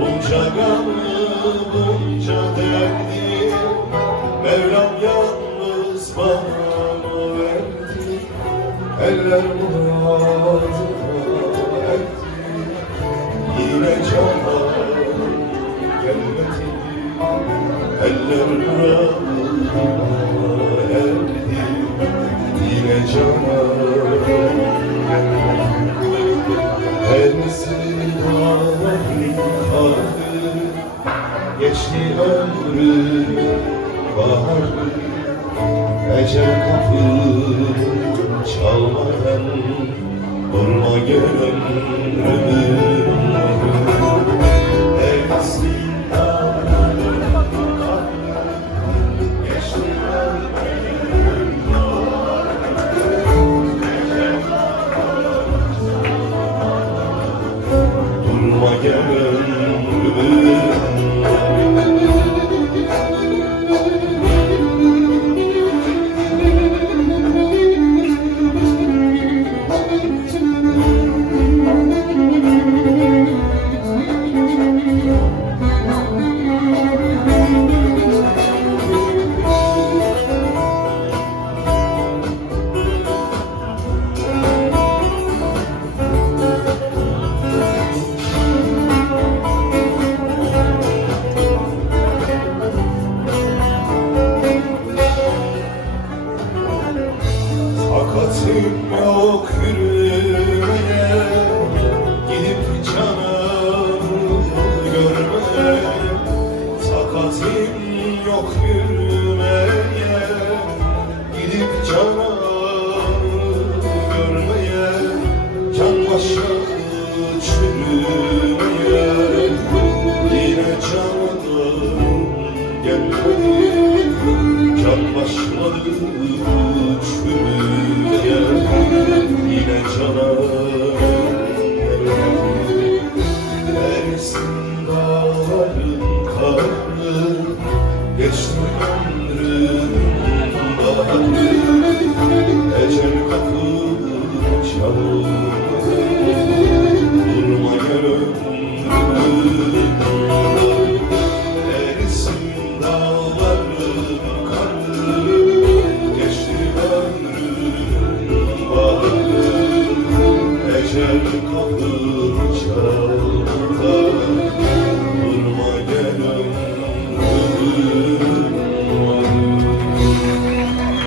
Bunca gamı, bunca derdi Mevlam yalnız bana mı verdi? Eller muradına erdi, yine cana gelmedi. Eller muradına erdi, yine cana gelmedi. Hensin dağların karı, geçti ömrüm baharı. Ecel kapı çalmadan durma gel ömrümün nuru. Hensin dağların karı, geçti ömrüm baharı. Ecel kapı durma gel ömrümün nuru. Takatim yok yürümeye, gidip canımı görmeye. Takatim yok yürümeye, gidip canımı görmeye. Can başladı çürümeye, yine canım gelmedi. Can başladı çürümeye, yine canım gelmedi. Erisin dağların karı, geçti ömrüm baharı. Ecel kapı çalmadı, durma gel ömrümün nuru. Erisin dağların karı, geçti ömrüm baharı. Ecel kapı